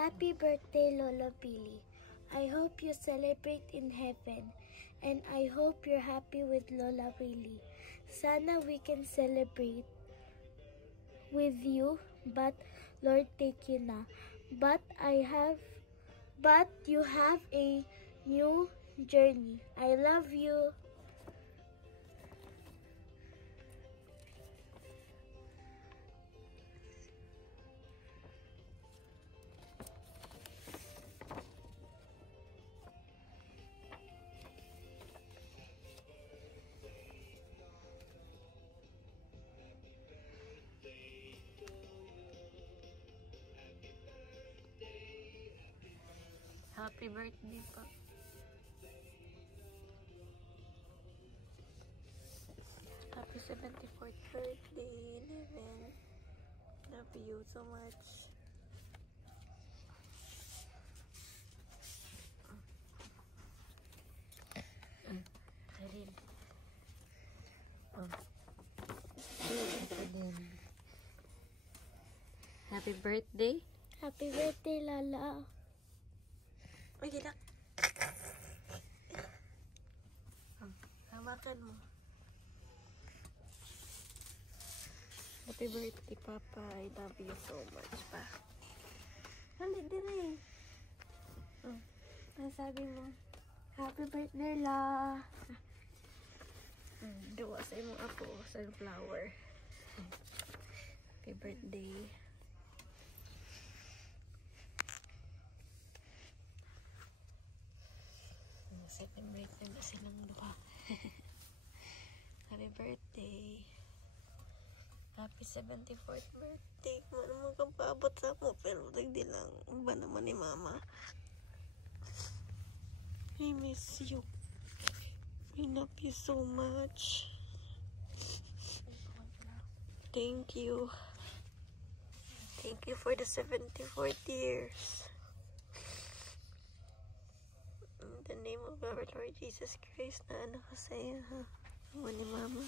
Happy birthday, Lola Billy. I hope you celebrate in heaven, and I hope you're happy with Lola Billy. Sana we can celebrate with you, but Lord take you na. But you have a new journey. I love you. Happy birthday po. Happy 74th birthday, Eleven. Love you so much. Karin. Oh. Happy birthday. Happy birthday, Lala. Uy, gilak. Hamakan mo. Happy birthday, Papa. I love you so much, pa. Hali din eh. Ang sabi mo, happy birthday, La. Gawa sa imong apo, sunflower. Happy birthday. Celebrate na silang duha. Happy birthday. Happy 74th birthday. Ano mo kang paabot sa mo, pero hindi lang. Ba naman ni Mama? I miss you. I love you so much. Thank you. Thank you for the 74th years. In the name of our Lord Jesus Christ, na anak ko sa'yo, ha? Ako ni Mama.